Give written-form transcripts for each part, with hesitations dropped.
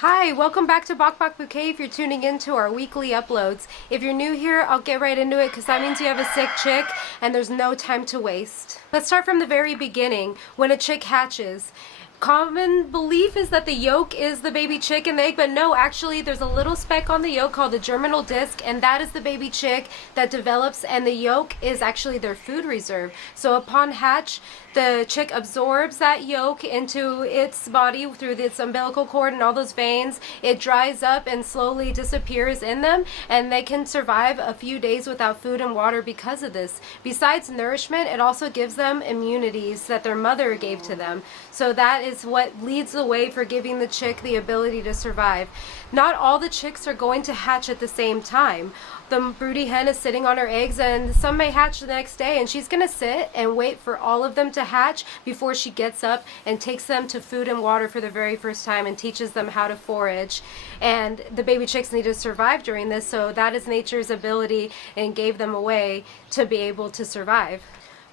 Hi, welcome back to Bok Bok Bouquet if you're tuning in to our weekly uploads. If you're new here, I'll get right into it because that means you have a sick chick and there's no time to waste. Let's start from the very beginning, when a chick hatches. Common belief is that the yolk is the baby chick and the egg, but no, actually there's a little speck on the yolk called the germinal disc, and that is the baby chick that develops, and the yolk is actually their food reserve. So upon hatch, the chick absorbs that yolk into its body through its umbilical cord and all those veins. It dries up and slowly disappears in them, and they can survive a few days without food and water because of this. Besides nourishment, it also gives them immunities that their mother gave to them. So that is what leads the way for giving the chick the ability to survive. Not all the chicks are going to hatch at the same time. The broody hen is sitting on her eggs, and some may hatch the next day, and she's going to sit and wait for all of them to hatch before she gets up and takes them to food and water for the very first time and teaches them how to forage. And the baby chicks need to survive during this, so that is nature's ability and gave them a way to be able to survive.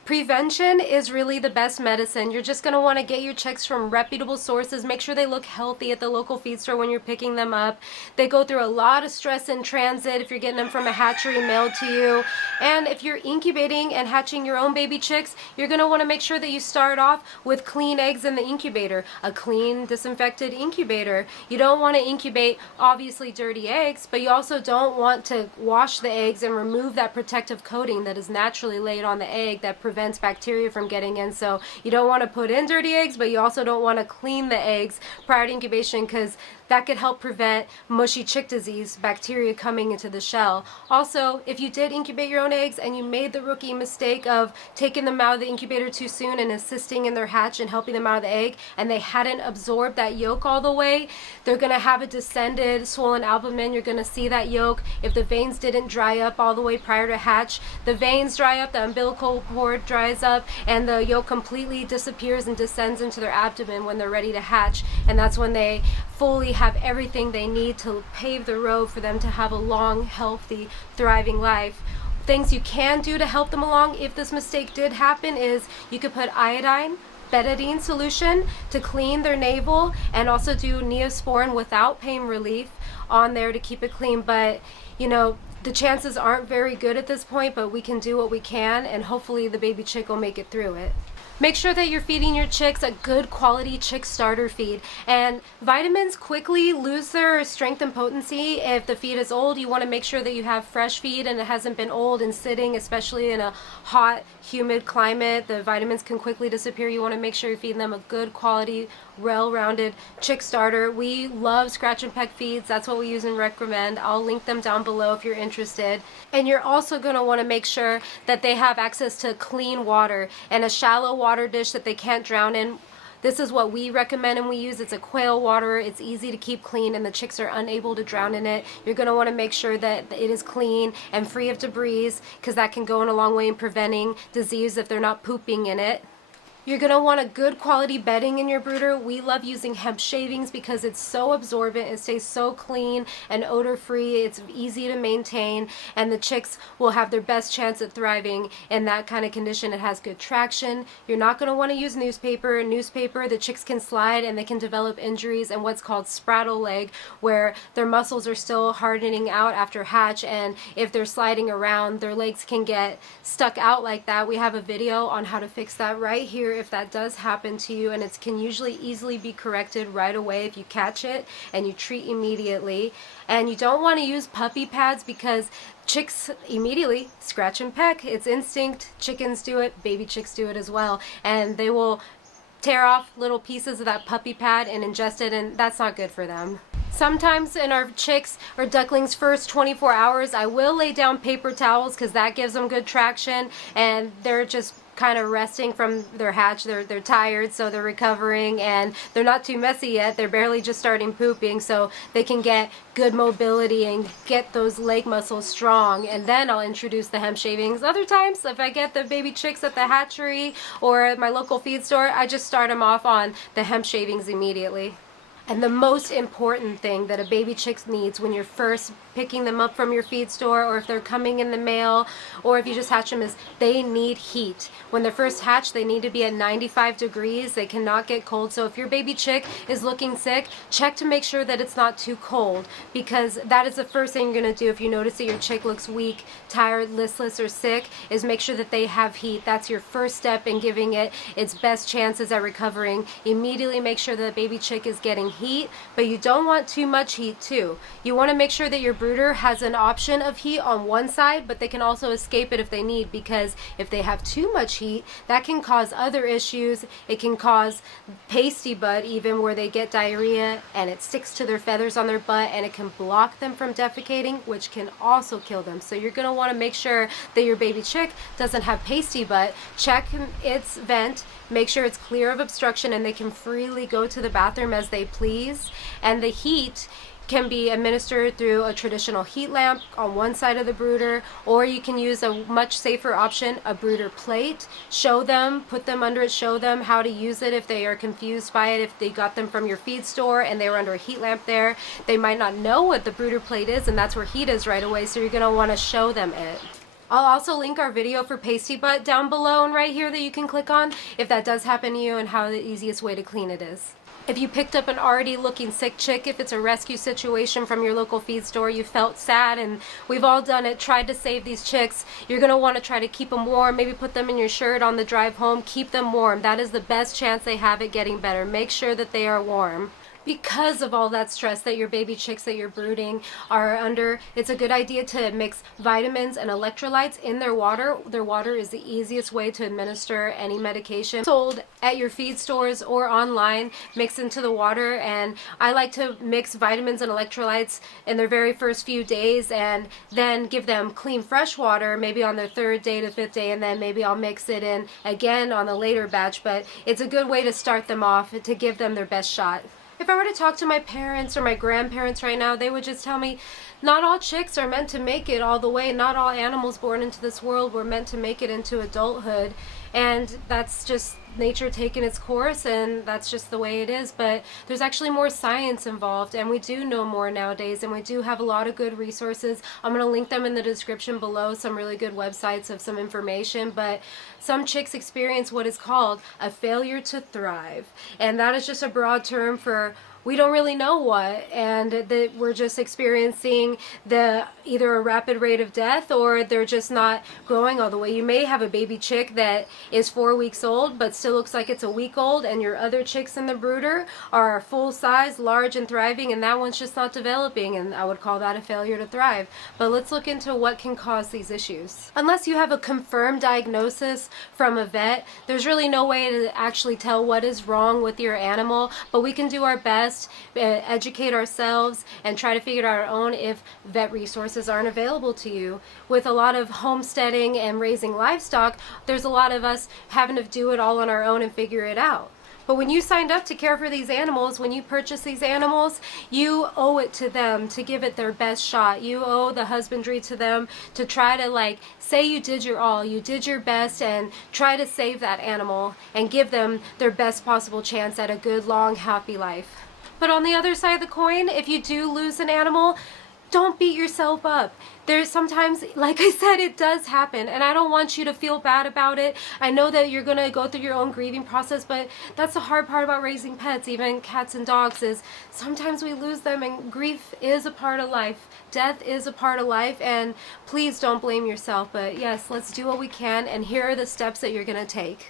Prevention is really the best medicine. You're just going to want to get your chicks from reputable sources. Make sure they look healthy at the local feed store when you're picking them up. They go through a lot of stress in transit if you're getting them from a hatchery mailed to you. And if you're incubating and hatching your own baby chicks, you're going to want to make sure that you start off with clean eggs in the incubator, a clean, disinfected incubator. You don't want to incubate obviously dirty eggs, but you also don't want to wash the eggs and remove that protective coating that is naturally laid on the egg that prevents bacteria from getting in. So you don't want to put in dirty eggs, but you also don't want to clean the eggs prior to incubation, because that could help prevent mushy chick disease, bacteria coming into the shell. Also, if you did incubate your own eggs and you made the rookie mistake of taking them out of the incubator too soon and assisting in their hatch and helping them out of the egg, and they hadn't absorbed that yolk all the way, they're going to have a descended swollen albumin. You're going to see that yolk. If the veins didn't dry up all the way prior to hatch, the veins dry up, the umbilical cord dries up, and the yolk completely disappears and descends into their abdomen when they're ready to hatch. And that's when they fully have everything they need to pave the road for them to have a long, healthy, thriving life. Things you can do to help them along if this mistake did happen is you could put iodine, betadine solution to clean their navel, and also do Neosporin without pain relief on there to keep it clean. But you know, the chances aren't very good at this point, but we can do what we can, and hopefully the baby chick will make it through it. Make sure that you're feeding your chicks a good quality chick starter feed. And vitamins quickly lose their strength and potency. If the feed is old, you want to make sure that you have fresh feed and it hasn't been old and sitting, especially in a hot, humid climate. The vitamins can quickly disappear. You want to make sure you're feeding them a good quality, well-rounded chick starter. We love scratch and peck feeds. That's what we use and recommend. I'll link them down below if you're interested. And you're also going to want to make sure that they have access to clean water and a shallow water dish that they can't drown in. This is what we recommend and we use. It's a quail water. It's easy to keep clean and the chicks are unable to drown in it. You're going to want to make sure that it is clean and free of debris, because that can go in a long way in preventing disease if they're not pooping in it. You're going to want a good quality bedding in your brooder. We love using hemp shavings because it's so absorbent. It stays so clean and odor free. It's easy to maintain, and the chicks will have their best chance at thriving in that kind of condition. It has good traction. You're not going to want to use newspaper. Newspaper, the chicks can slide and they can develop injuries and what's called spraddle leg, where their muscles are still hardening out after hatch, and if they're sliding around, their legs can get stuck out like that. We have a video on how to fix that right here if that does happen to you, and it can usually easily be corrected right away if you catch it and you treat immediately. And you don't want to use puppy pads because chicks immediately scratch and peck. It's instinct. Chickens do it, baby chicks do it as well, and they will tear off little pieces of that puppy pad and ingest it, and that's not good for them. Sometimes in our chicks or ducklings' first 24 hours, I will lay down paper towels because that gives them good traction, and they're just kind of resting from their hatch. They're tired, so they're recovering, and they're not too messy yet. They're barely just starting pooping, so they can get good mobility and get those leg muscles strong, and then I'll introduce the hemp shavings. Other times, if I get the baby chicks at the hatchery or at my local feed store, I just start them off on the hemp shavings immediately. And the most important thing that a baby chick needs when you're first picking them up from your feed store, or if they're coming in the mail, or if you just hatch them, is they need heat. When they're first hatched, they need to be at 95 degrees. They cannot get cold. So if your baby chick is looking sick, check to make sure that it's not too cold, because that is the first thing you're going to do if you notice that your chick looks weak, tired, listless, or sick, is make sure that they have heat. That's your first step in giving it its best chances at recovering. Immediately make sure that the baby chick is getting heat, but you don't want too much heat too. You want to make sure that your brooder has an option of heat on one side, but they can also escape it if they need, because if they have too much heat, that can cause other issues. It can cause pasty butt, even, where they get diarrhea and it sticks to their feathers on their butt, and it can block them from defecating, which can also kill them. So you're going to want to make sure that your baby chick doesn't have pasty butt. Check its vent, make sure it's clear of obstruction, and they can freely go to the bathroom as they please. And the heat can be administered through a traditional heat lamp on one side of the brooder, or you can use a much safer option, a brooder plate. Show them, put them under it, show them how to use it if they are confused by it. If they got them from your feed store and they were under a heat lamp there, they might not know what the brooder plate is, and that's where heat is right away, so you're going to want to show them it. I'll also link our video for pasty butt down below and right here that you can click on if that does happen to you, and how the easiest way to clean it is. If you picked up an already looking sick chick, if it's a rescue situation from your local feed store, you felt sad, and we've all done it, tried to save these chicks, you're going to want to try to keep them warm, maybe put them in your shirt on the drive home. Keep them warm. That is the best chance they have at getting better. Make sure that they are warm. Because of all that stress that your baby chicks that you're brooding are under, it's a good idea to mix vitamins and electrolytes in their water. Their water is the easiest way to administer any medication sold at your feed stores or online. Mix into the water, and I like to mix vitamins and electrolytes in their very first few days, and then give them clean fresh water maybe on their third day to fifth day, and then maybe I'll mix it in again on the later batch. But it's a good way to start them off, to give them their best shot. If I were to talk to my parents or my grandparents right now, they would just tell me, not all chicks are meant to make it all the way. Not all animals born into this world were meant to make it into adulthood. And that's just nature taking its course, and that's just the way it is. But there's actually more science involved, and we do know more nowadays, and we do have a lot of good resources. I'm going to link them in the description below, some really good websites of some information. But some chicks experience what is called a failure to thrive, and that is just a broad term for we don't really know what, and that we're just experiencing either a rapid rate of death, or they're just not growing all the way. You may have a baby chick that is 4 weeks old but still looks like it's a week old, and your other chicks in the brooder are full size, large, and thriving, and that one's just not developing, and I would call that a failure to thrive. But let's look into what can cause these issues. Unless you have a confirmed diagnosis from a vet, there's really no way to actually tell what is wrong with your animal, but we can do our best, educate ourselves, and try to figure it out our own if vet resources aren't available to you. With a lot of homesteading and raising livestock, there's a lot of us having to do it all on our own and figure it out. But when you signed up to care for these animals, when you purchase these animals, you owe it to them to give it their best shot. You owe the husbandry to them to try to say you did your all, you did your best, and try to save that animal and give them their best possible chance at a good, long, happy life. But on the other side of the coin, if you do lose an animal, don't beat yourself up. There's sometimes, like I said, it does happen, and I don't want you to feel bad about it. I know that you're going to go through your own grieving process, but that's the hard part about raising pets, even cats and dogs, is sometimes we lose them, and grief is a part of life. Death is a part of life, and please don't blame yourself. But yes, let's do what we can, and here are the steps that you're going to take.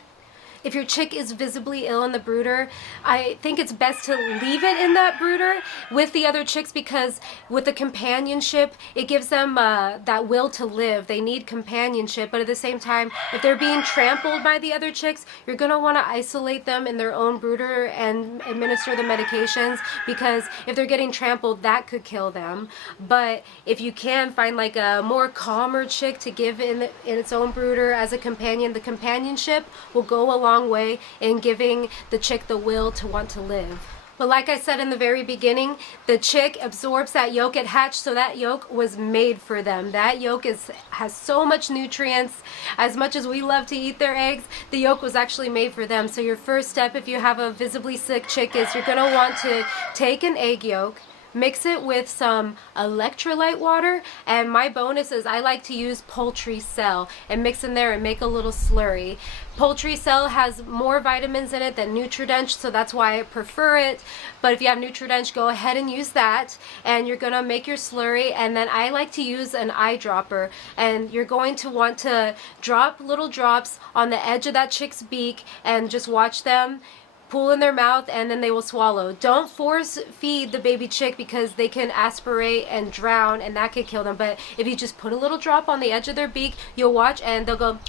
If your chick is visibly ill in the brooder, I think it's best to leave it in that brooder with the other chicks, because with the companionship, it gives them that will to live. They need companionship, but at the same time, if they're being trampled by the other chicks, you're going to want to isolate them in their own brooder and administer the medications, because if they're getting trampled, that could kill them. But if you can find a more calmer chick to give in its own brooder as a companion, the companionship will go along way in giving the chick the will to want to live. But like I said in the very beginning, the chick absorbs that yolk at hatch, so that yolk was made for them. That yolk has so much nutrients. As much as we love to eat their eggs, the yolk was actually made for them. So your first step, if you have a visibly sick chick, is you're going to want to take an egg yolk, mix it with some electrolyte water, and my bonus is I like to use poultry cell and mix in there and make a little slurry. Poultry cell has more vitamins in it than Nutridench, so that's why I prefer it. But if you have Nutridench, go ahead and use that, and you're gonna make your slurry. And then I like to use an eyedropper, and you're going to want to drop little drops on the edge of that chick's beak and just watch them pool in their mouth, and then they will swallow. Don't force feed the baby chick because they can aspirate and drown, and that could kill them. But if you just put a little drop on the edge of their beak, you'll watch and they'll go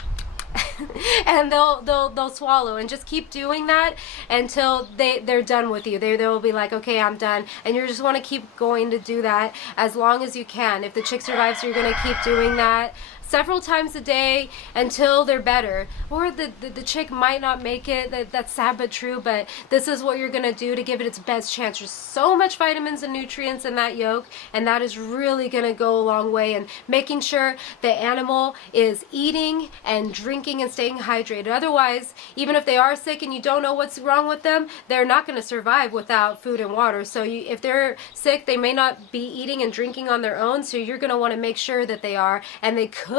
and they'll swallow, and just keep doing that until they're done with you. They'll be like, okay, I'm done. And you just want to keep going to do that as long as you can. If the chick survives, you're going to keep doing that several times a day until they're better. Or the chick might not make it. That's sad but true, but this is what you're gonna do to give it its best chance. There's so much vitamins and nutrients in that yolk, and that is really gonna go a long way in making sure the animal is eating and drinking and staying hydrated. Otherwise, even if they are sick and you don't know what's wrong with them, they're not gonna survive without food and water. So if they're sick, they may not be eating and drinking on their own, so you're gonna wanna make sure that they are, and they could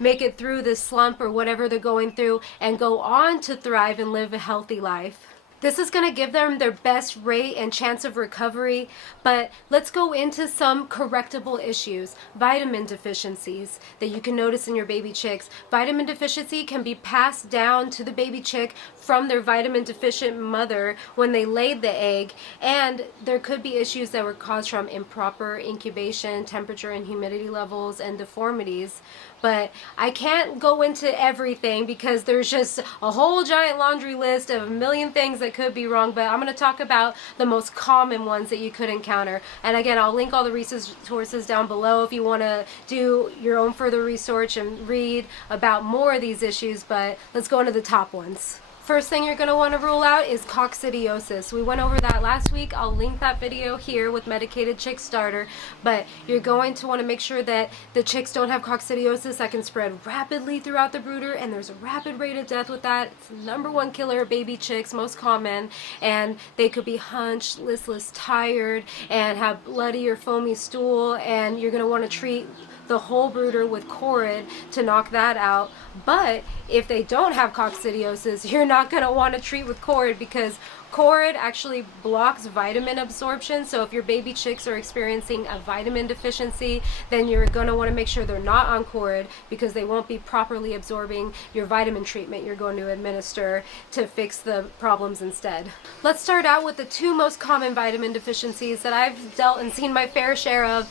make it through this slump or whatever they're going through and go on to thrive and live a healthy life. This is going to give them their best rate and chance of recovery, but let's go into some correctable issues. Vitamin deficiencies that you can notice in your baby chicks. Vitamin deficiency can be passed down to the baby chick from their vitamin deficient mother when they laid the egg, and there could be issues that were caused from improper incubation, temperature and humidity levels, and deformities. But I can't go into everything because there's just a whole giant laundry list of a million things that could be wrong, but I'm going to talk about the most common ones that you could encounter. And again, I'll link all the resources down below if you want to do your own further research and read about more of these issues, but let's go into the top ones. First thing you're going to want to rule out is coccidiosis. We went over that last week. I'll link that video here with medicated chick starter, but you're going to want to make sure that the chicks don't have coccidiosis that can spread rapidly throughout the brooder, and there's a rapid rate of death with that. It's the #1 killer of baby chicks, most common, and they could be hunched, listless, tired, and have bloody or foamy stool, and you're going to want to treat the whole brooder with Corid to knock that out. But if they don't have coccidiosis, you're not going to want to treat with Corid because Corid actually blocks vitamin absorption. So if your baby chicks are experiencing a vitamin deficiency, then you're going to want to make sure they're not on Corid because they won't be properly absorbing your vitamin treatment you're going to administer to fix the problems instead. Let's start out with the two most common vitamin deficiencies that I've dealt and seen my fair share of.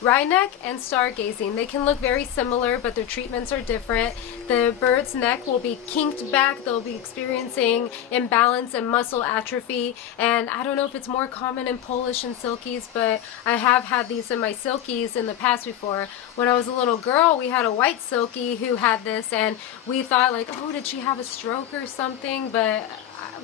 Wryneck and stargazing. They can look very similar, but their treatments are different. The bird's neck will be kinked back. They'll be experiencing imbalance and muscle atrophy. And I don't know if it's more common in Polish and Silkies, but I have had these in my Silkies in the past before. When I was a little girl, we had a white Silkie who had this, and we thought like, oh, did she have a stroke or something? But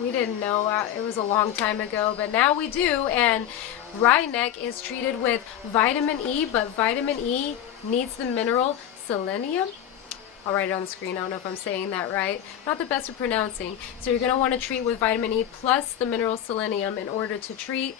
we didn't know. It was a long time ago, but now we do. And Wryneck is treated with vitamin E, but vitamin E needs the mineral selenium. I'll write it on the screen. I don't know if I'm saying that right. Not the best at pronouncing. So you're going to want to treat with vitamin E plus the mineral selenium in order to treat.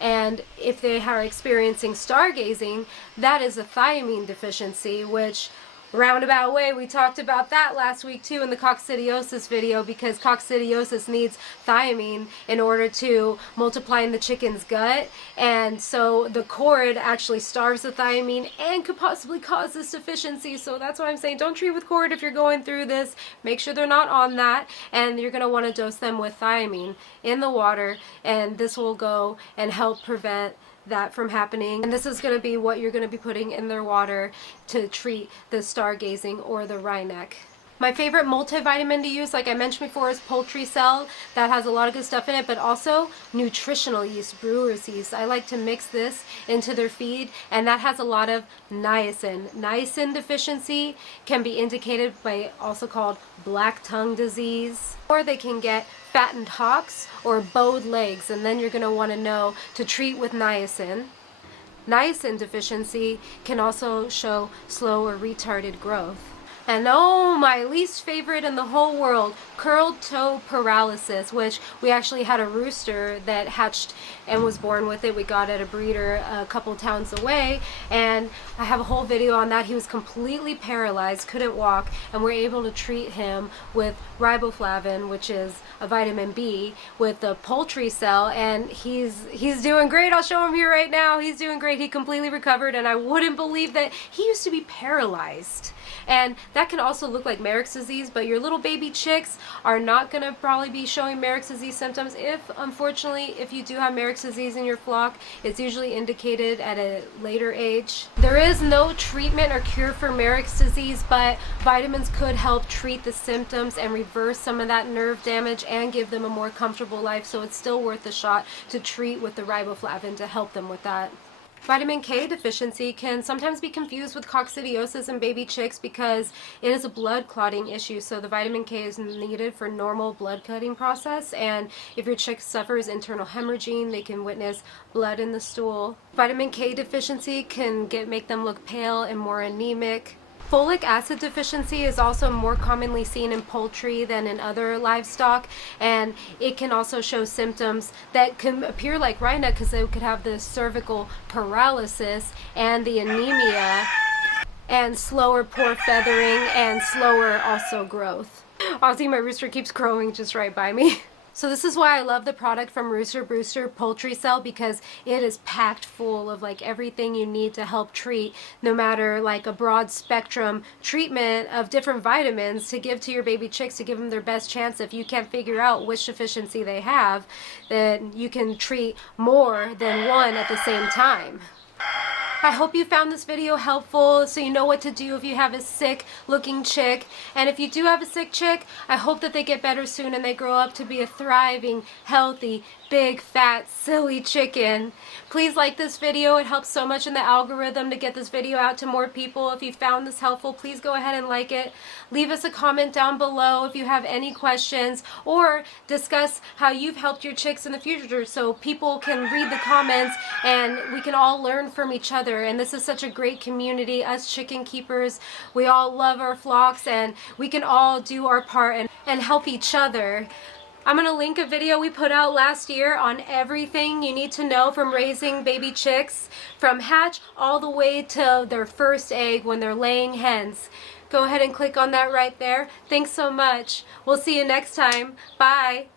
And if they are experiencing stargazing, that is a thiamine deficiency, which roundabout way, we talked about that last week too in the coccidiosis video, because coccidiosis needs thiamine in order to multiply in the chicken's gut, and so the Corid actually starves the thiamine and could possibly cause this deficiency. So that's why I'm saying don't treat with Corid if you're going through this. Make sure they're not on that, and you're going to want to dose them with thiamine in the water, and this will go and help prevent that from happening. And this is going to be what you're going to be putting in their water to treat the stargazing or the Wryneck. My favorite multivitamin to use, like I mentioned before, is poultry cell. That has a lot of good stuff in it, but also nutritional yeast, brewer's yeast. I like to mix this into their feed, and that has a lot of niacin. Niacin deficiency can be indicated by also called black tongue disease, or they can get fattened hocks or bowed legs, and then you're going to want to know to treat with niacin. Niacin deficiency can also show slow or retarded growth. And oh, my least favorite in the whole world, curled toe paralysis, which we actually had a rooster that hatched and was born with it. We got at a breeder a couple towns away, and I have a whole video on that. He was completely paralyzed, couldn't walk, and we're able to treat him with riboflavin, which is a vitamin B, with the poultry cell, and he's doing great. I'll show him here right now. He's doing great. He completely recovered, and I wouldn't believe that he used to be paralyzed. And that can also look like Merrick's disease, but your little baby chicks are not going to probably be showing Merrick's disease symptoms. Unfortunately, if you do have Merrick's disease in your flock, it's usually indicated at a later age. There is no treatment or cure for Merrick's disease, but vitamins could help treat the symptoms and reverse some of that nerve damage and give them a more comfortable life, so it's still worth a shot to treat with the riboflavin to help them with that. Vitamin K deficiency can sometimes be confused with coccidiosis in baby chicks because it is a blood clotting issue. So the vitamin K is needed for normal blood clotting process, and if your chick suffers internal hemorrhaging, they can witness blood in the stool. Vitamin K deficiency can make them look pale and more anemic. Folic acid deficiency is also more commonly seen in poultry than in other livestock, and it can also show symptoms that can appear like rhina because they could have the cervical paralysis and the anemia and slower poor feathering and slower also growth. Honestly, my rooster keeps crowing just right by me. So this is why I love the product from Rooster Brewster Poultry Cell, because it is packed full of like everything you need to help treat, no matter like a broad spectrum treatment of different vitamins to give to your baby chicks to give them their best chance. If you can't figure out which deficiency they have, then you can treat more than one at the same time. I hope you found this video helpful so you know what to do if you have a sick looking chick. And if you do have a sick chick, I hope that they get better soon and they grow up to be a thriving, healthy, big, fat, silly chicken. Please like this video. It helps so much in the algorithm to get this video out to more people. If you found this helpful, please go ahead and like it. Leave us a comment down below if you have any questions, or discuss how you've helped your chicks in the future so people can read the comments and we can all learn from each other. And this is such a great community, us chicken keepers. We all love our flocks and we can all do our part and help each other. I'm going to link a video we put out last year on everything you need to know from raising baby chicks, from hatch all the way to their first egg when they're laying hens. Go ahead and click on that right there. Thanks so much. We'll see you next time. Bye.